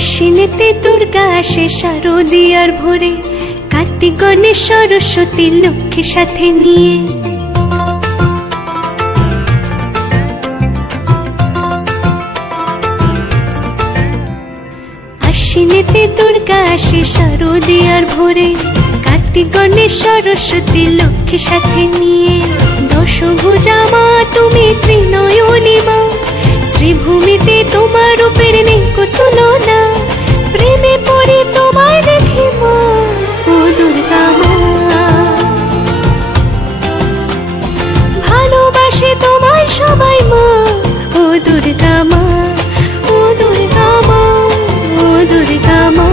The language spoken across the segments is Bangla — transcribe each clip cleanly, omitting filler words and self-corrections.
আশ্বিনেতে দুর্গা আসে শারদীয়ার ভোরে, কার্তিক গণেশ সরস্বতী লক্ষ্মী সাথে নিয়ে। আশ্বিনেতে দুর্গা আসে শারদীয়ার ভোরে, কার্তিক গণেশ সরস্বতী লক্ষ্মী সাথে নিয়ে। দশভুজা মা তুমি ত্রিনয়নী মা, শ্রীভূমিতে তোমার রূপের নেই কো তুলনা। প্রেমে পড়ে তোমায় দেখে মা, ও দুর্গা মা। ভালোবাসে তোমায় সবাই মা, ও দুর্গা মা, ও দুর্গা মা, ও দুর্গা মা।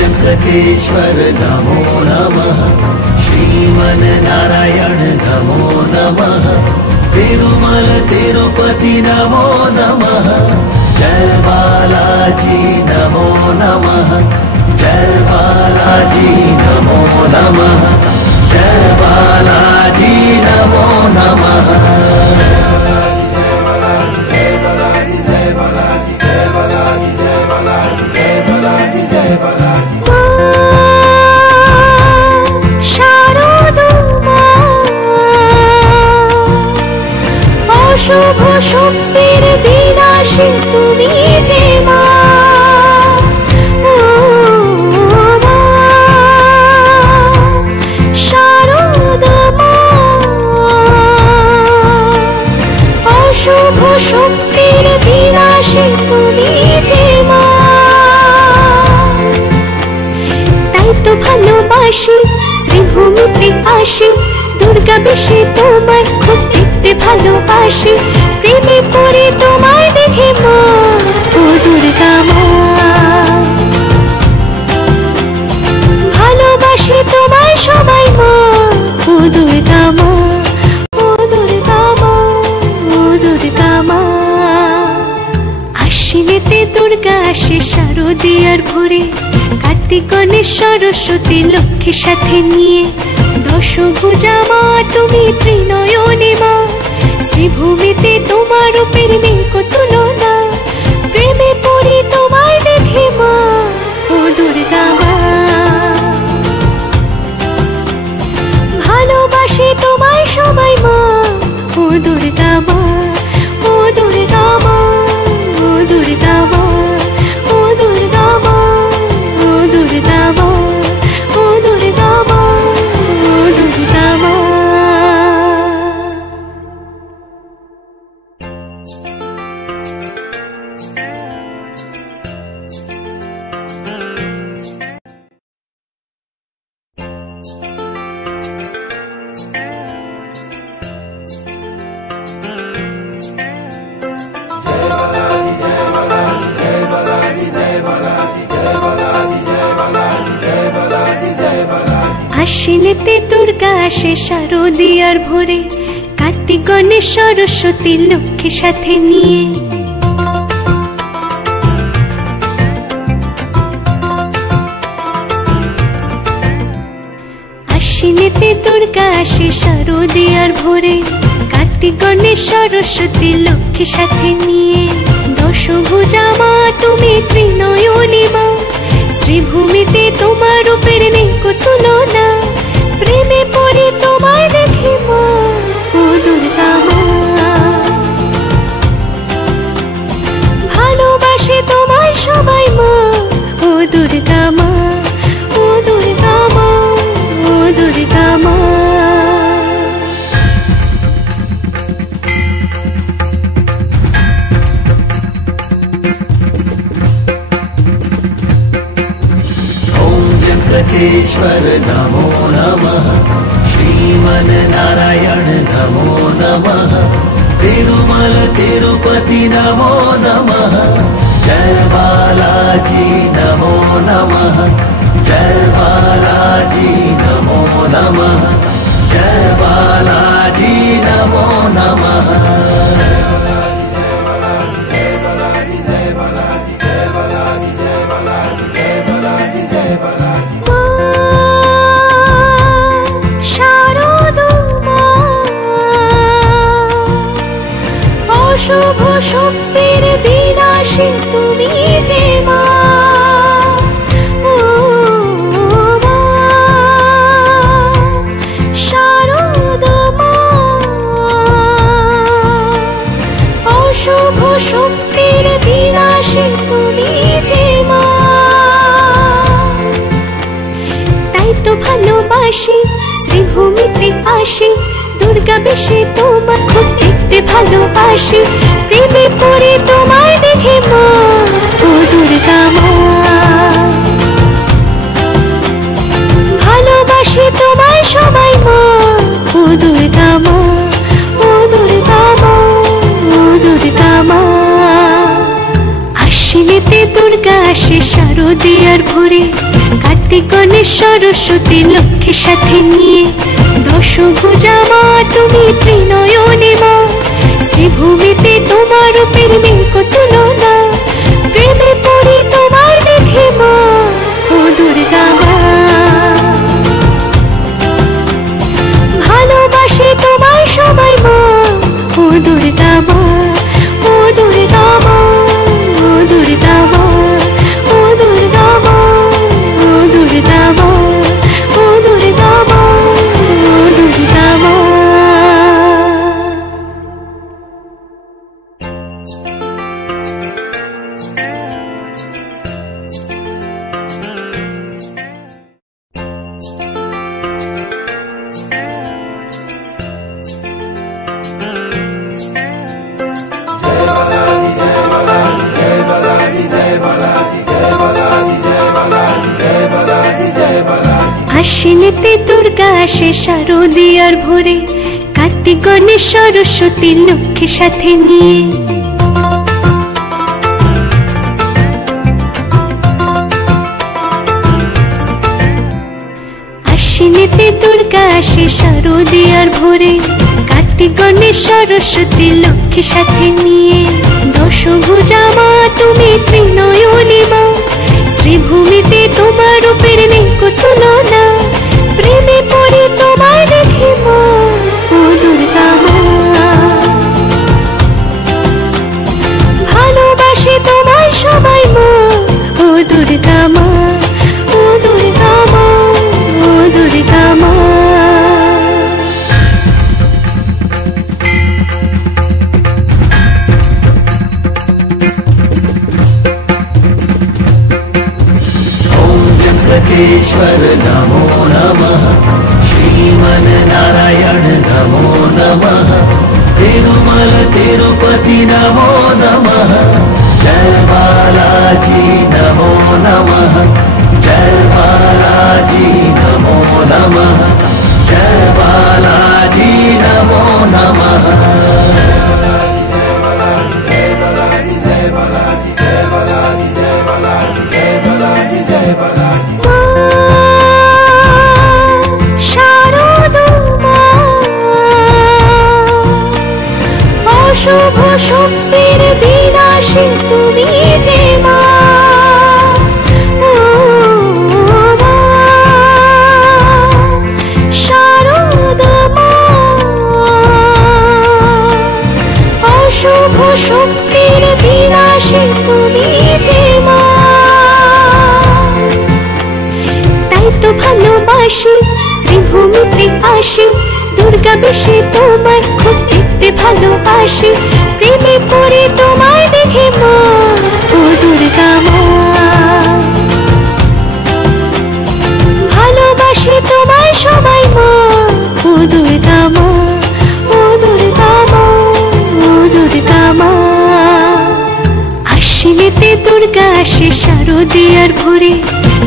वेंकटेश्वर नमो नमः, श्रीमन नारायण नमो नमः, तिरुमल तिरुपति नमो नमः, जय बालाजी नमो नमः, जय बालाजी नमो नमः, जय बालाजी नमो नमः। শুভ শক্তির বিনাশী তুমি যে মা, ও মা শারদা মা। অশুভ শক্তির বিনাশী তুমি যে মা, তাই তো ভালোবাসি শ্রীভূমিতে আসি। দুর্গা বেশে তোমায় খুব দেখতে ভালোবাসি, প্রেমে পড়ে তোমায় দেখে মা, ও দুর্গা মা। ভালোবাসি তোমায় সবাই মা, ও দুর্গা মা, ও দুর্গা মা, ও দুর্গা মা। আশ্বিনেতে দুর্গা আসে শারদীয়ার ভোরে, কার্তিক গণেশ সরস্বতী লক্ষ্মী সাথে নিয়ে। দশভুজা মা তুমি ত্রিনয়নী মা, শ্রীভূমিতে তোমার রূপের নেই কো তুলনা। প্রেমে পড়ি তোমায় দেখে মা, ও দুর্গা মা। ভালোবাসি তোমায় সবাই মা, ও দুর্গা মা, ও দুর্গা মা, ও দুর্গা মা, ও দুর্গা মা, ও দুর্গা মা, ও দুর্গা মা, ও দুর্গা মা। আশ্বিনেতে দুর্গা আসে শারদীয়ার ভোরে, কার্তিক গণেশ সরস্বতী লক্ষ্মী সাথে নিয়ে। আশ্বিনেতে দুর্গা আসে শারদীয়ার ভোরে, কার্তিক গণেশ সরস্বতী লক্ষ্মী সাথে নিয়ে। দশভুজা মা তুমি ত্রিনয়নী মা, শ্রীভূমিতে তোমার রূপের নেই কো তুলনা। প্রেমে পড়ে তোমায় দেখে মা, ও দুর্গা মা। ভালোবাসে তোমায় সবাই মা, ও দুর্গা মা, ও দুর্গা মা, ও দুর্গা মা। वेंकटेश्वर नमो नमः, श्रीमन नारायण नमो नमः, तिरुमल तिरुपति नमो नमः, जय बालाजी नमो नमः, जय बालाजी नमो नमः, जय बालाजी नमो नमः। শক্তির বিনাশী তুমি যে মা, ও মা শারদা মা। অশুভ শক্তির বিনাশী তুমি যে মা, তাই তো ভালোবাসি শ্রীভূমিতে আসি, দুর্গা বেশে তোমার খুব দেখতে ভালোবাসি, প্রেমে পড়ে তোমায় দেখে মা, ও দুর্গা মা। ভালোবাসি তোমায় সবাই মা, ও দুর্গা মা, ও দুর্গা মা, ও দুর্গা মা। আশ্বিনেতে দুর্গা আসে শারদীয়ার ভোরে, কার্তিক গণেশ সরস্বতী লক্ষ্মীর সাথে নিয়ে, দশভুজা মা তুমি ত্রিনয়নী মা, শ্রীভূমিতে তোমার রূপের নেই কো তুলনা, প্রেমে পড়ি তোমার দেখে মা, ও দুর্গা মা। ভালোবাসি তোমায় সবাই মা, ও দুর্গা মা, ও দুর্গা মা, ও দুর্গা মা, ও দুর্গা মা, ও দুর্গা মা, ও দুর্গা মা, ও দুর্গা মা। আশ্বিনেতে দুর্গা আসে শারদীয়ার ভোরে, কার্তিক গণেশ সরস্বতী লক্ষ্মীর সাথে নিয়ে, আশ্বিনেতে দুর্গা আসে শারদীয়ার ভোরে, কার্তিক গণেশ সরস্বতী লক্ষ্মীর সাথে নিয়ে, দশভুজা মা তুমি ত্রিনয়নী মা, শ্রীভূমিতে তোমার রূপের নেই কো তুলনা, প্রেমে পড়ে তোমায় দেখে মা, ও দুর্গা মা। ভালোবাসি তোমায় সবাই মা, ও দুর্গা মা, ও দুর্গা মা, ও দুর্গা মা। वेंकटेश्वर नमो नमः, श्रीमन नारायण नमो नमः, तिरुमल तिरुपति नमो नमः, जय बालाजी नमो नमः, जय बालाजी नमो नमः, जय बालाजी नमो नमः। অশুভ শক্তির বিনাশী তুমি যে মা, ও মা শারদা মা। অশুভ শক্তির বিনাশী তুমি যে মা, তাই তো ভালোবাসি শ্রীভূমিতে আসি, দুর্গা বেশে তোমায় খুব দেখতে ভালোবাসি, প্রেমে পড়ে তোমায় দেখে মা, ও দুর্গা মা। ভালোবাসি তোমায় সবাই মা, ও দুর্গা মা, ও দুর্গা মা, ও দুর্গা মা। আশ্বিনেতে দুর্গা আসে শারদীয়ার ভোরে,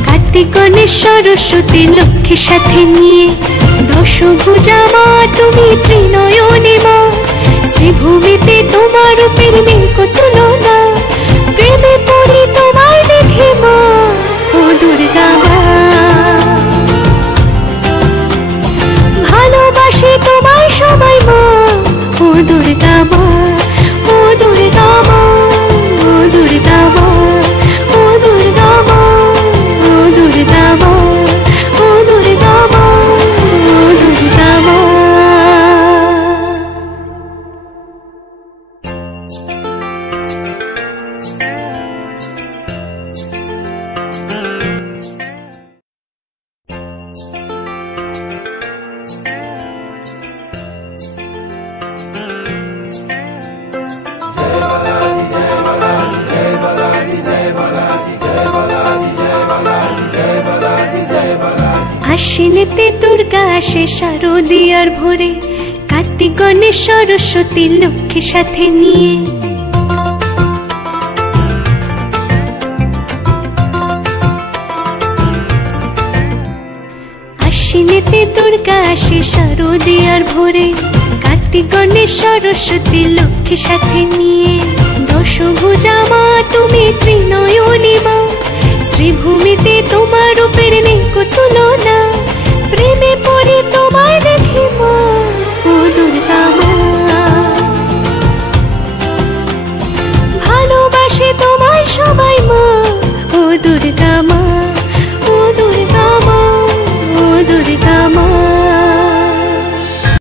কার্তিক গণেশ সরস্বতী লক্ষ্মীর সাথে নিয়ে, দশভুজা মা তুমি ত্রিনয়নী মা, শ্রীভূমিতে তোমার রূপের নেই কো তুলনা, প্রেমে পড়ি তোমায় দেখে মা, ও দুর্গা মা। ভালোবাসি তোমায় সবাই মা, ও দুর্গা মা, ও দুর্গা মা, ও দুর্গা মা, ও দুর্গা মা, ও দুর্গা মা, ও দুর্গা মা, ও দুর্গা মা। আশ্বিনেতে দুর্গা আসে শারদীয়ার ভোরে, কার্তিক গণেশ সরস্বতী লক্ষ্মী সাথে নিয়ে। আশ্বিনেতে দুর্গা আসে শারদীয়ার ভোরে, কার্তিক গণেশ সরস্বতী লক্ষ্মী সাথে নিয়ে। দশভুজা মা তুমি ত্রিনয়নী মা, শ্রীভূমিতে তোমার রূপের নেই কো তুলনা। প্রেমে পড়ে তোমায় দেখি মা, ও দুর্গা মা। ভালোবাসে তোমায় সবাই মা, ও দুর্গা মা।